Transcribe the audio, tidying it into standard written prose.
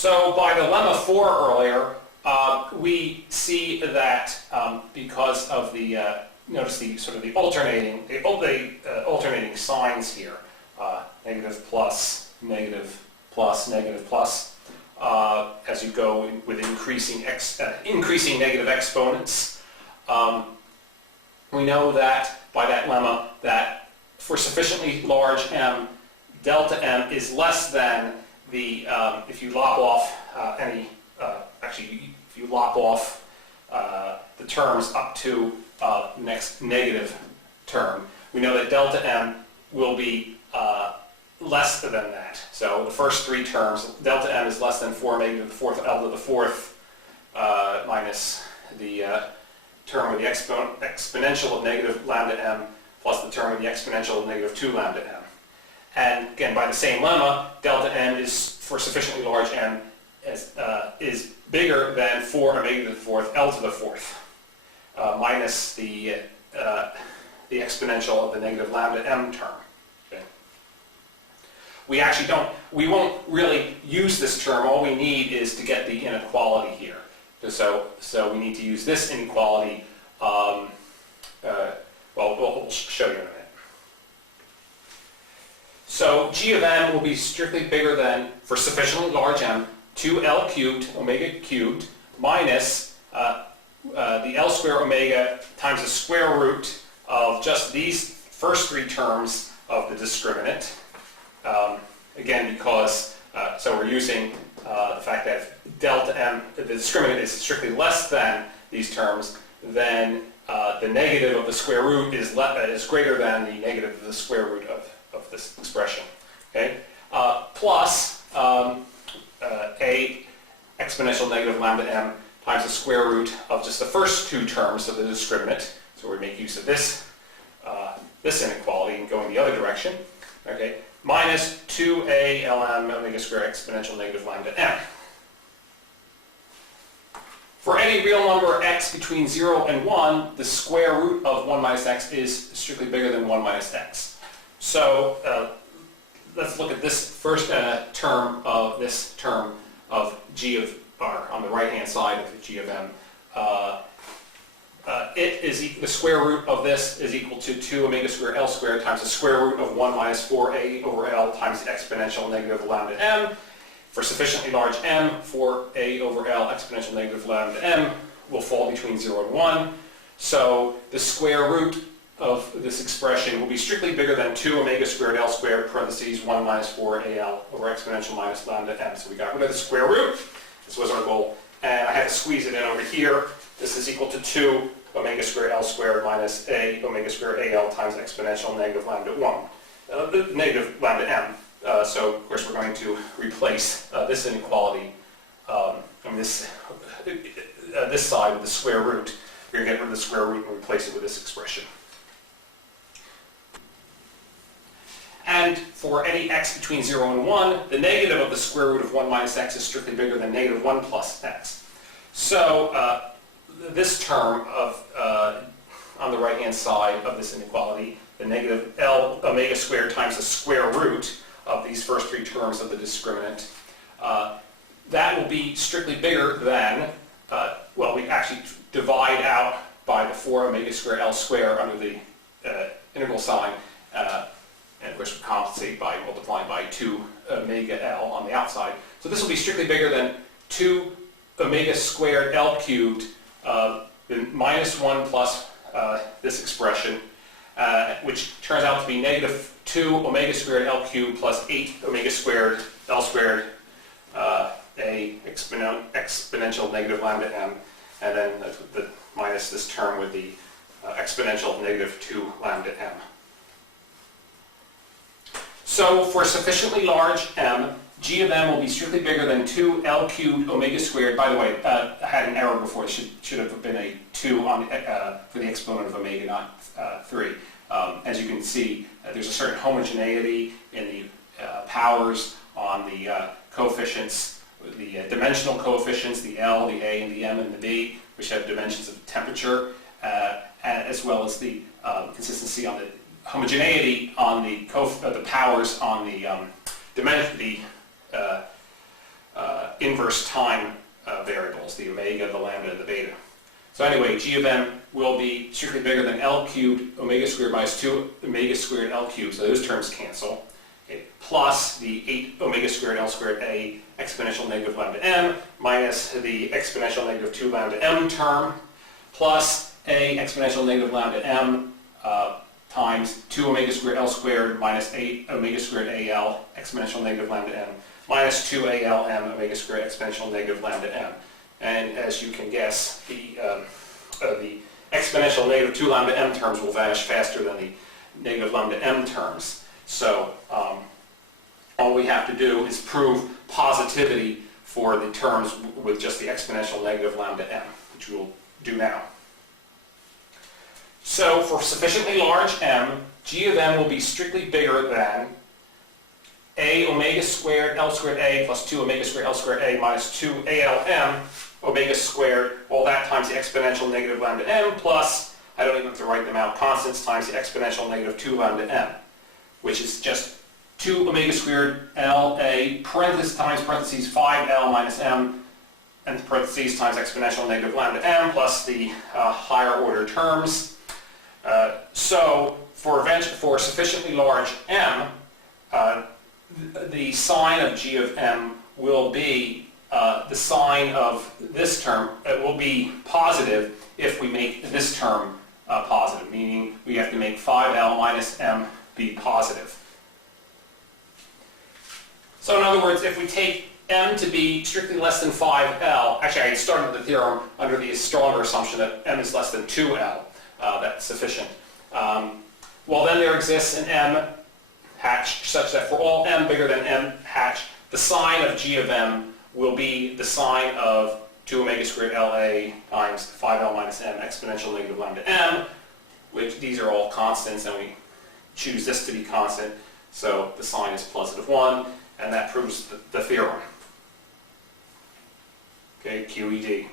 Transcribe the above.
So by the lemma 4 earlier, we see that because of the notice the sort of the alternating signs here, negative plus, negative plus, negative plus, as you go with increasing negative exponents. We know that by that lemma that for sufficiently large m, delta m is less than the if you lop off if you lop off the terms up to the next negative term, we know that delta m will be less than that. So the first three terms, delta m is less than 4 omega to the fourth L to the fourth minus the term with the exponential of negative lambda m plus the term with the exponential of negative 2 lambda m. And again, by the same lemma, delta m is for sufficiently large m is bigger than 4 omega to the fourth L to the fourth minus the exponential of the negative lambda m term. Okay. We won't really use this term. All we need is to get the inequality here. So we need to use this inequality. We'll show you in a minute. So g of m will be strictly bigger than, for sufficiently large m, 2L cubed omega cubed minus the L square omega times the square root of just these first three terms of the discriminant. Again, because so we're using the fact that delta m, the discriminant is strictly less than these terms, then the negative of the square root is greater than the negative of the square root of this expression. Okay, plus a exponential negative lambda m times the square root of just the first two terms of the discriminant. So we make use of this this inequality and go in the other direction. Okay, minus 2a lm omega squared exponential negative lambda m. For any real number x between 0 and 1, the square root of 1 minus x is strictly bigger than 1 minus x. So let's look at this first term of g of r on the right-hand side of the g of m. The square root of this is equal to 2 omega squared L squared times the square root of 1 minus 4a over L times the exponential negative lambda m. For sufficiently large m, 4a over L exponential negative lambda m will fall between 0 and 1. So the square root of this expression will be strictly bigger than 2 omega squared L squared parentheses 1 minus 4al over exponential minus lambda m. So we got rid of the square root. This was our goal. And I had to squeeze it in over here. This is equal to 2 omega squared L squared minus a omega squared al times exponential negative lambda 1, negative lambda m. So of course we're going to replace this inequality, this side with the square root. We're going to get rid of the square root and replace it with this expression. And for any x between 0 and 1, the negative of the square root of 1 minus x is strictly bigger than negative 1 plus x. So this term of on the right-hand side of this inequality, the negative L omega squared times the square root of these first three terms of the discriminant, that will be strictly bigger than, we actually divide out by the 4 omega squared L squared under the integral sign, and of course we compensate by multiplying by 2 omega L on the outside. So this will be strictly bigger than 2 omega squared L cubed, minus 1 plus this expression, which turns out to be negative 2 omega squared L cubed plus 8 omega squared L squared a exponential negative lambda m, and then the minus this term with the exponential of negative 2 lambda m. So for sufficiently large m, g of m will be strictly bigger than 2 L cubed omega squared. By the way, I had an error before. It should have been a 2 on for the exponent of omega, not 3. As you can see, there's a certain homogeneity in the powers on the coefficients, the dimensional coefficients, the L, the A, and the M, and the B, which have dimensions of temperature, as well as the consistency on the homogeneity on the powers on the inverse time variables, the omega, the lambda, and the beta. So anyway, g of m will be strictly bigger than L cubed omega squared minus 2 omega squared L cubed, so those terms cancel, okay, plus the 8 omega squared L squared A exponential negative lambda m minus the exponential negative 2 lambda m term, plus A exponential negative lambda m times 2 omega squared L squared minus 8 omega squared AL exponential negative lambda m minus 2 AL m omega squared exponential negative lambda m. And as you can guess, the exponential negative 2 lambda m terms will vanish faster than the negative lambda m terms. So all we have to do is prove positivity for the terms with just the exponential negative lambda m, which we'll do now. So for sufficiently large m, g of m will be strictly bigger than a omega squared L squared A plus 2 omega squared L squared A minus 2 AL m omega squared, all that times the exponential negative lambda m plus, I don't even have to write them out, constants times the exponential negative 2 lambda m, which is just 2 omega squared L A parentheses times parentheses 5L minus m and parentheses times exponential negative lambda m plus the higher order terms. So for sufficiently large m, the sign of g of m will be the sign of this term. It will be positive if we make this term positive, meaning we have to make 5L minus m be positive. So in other words, if we take m to be strictly less than 5L, actually I started the theorem under the stronger assumption that m is less than 2L, that's sufficient. Well, then there exists an m hatch such that for all m bigger than m hatch, the sign of g of m will be the sign of 2 omega squared LA times 5L minus m exponential negative lambda m, which these are all constants, and we choose this to be constant, so the sign is positive 1, and that proves the theorem. Okay, QED.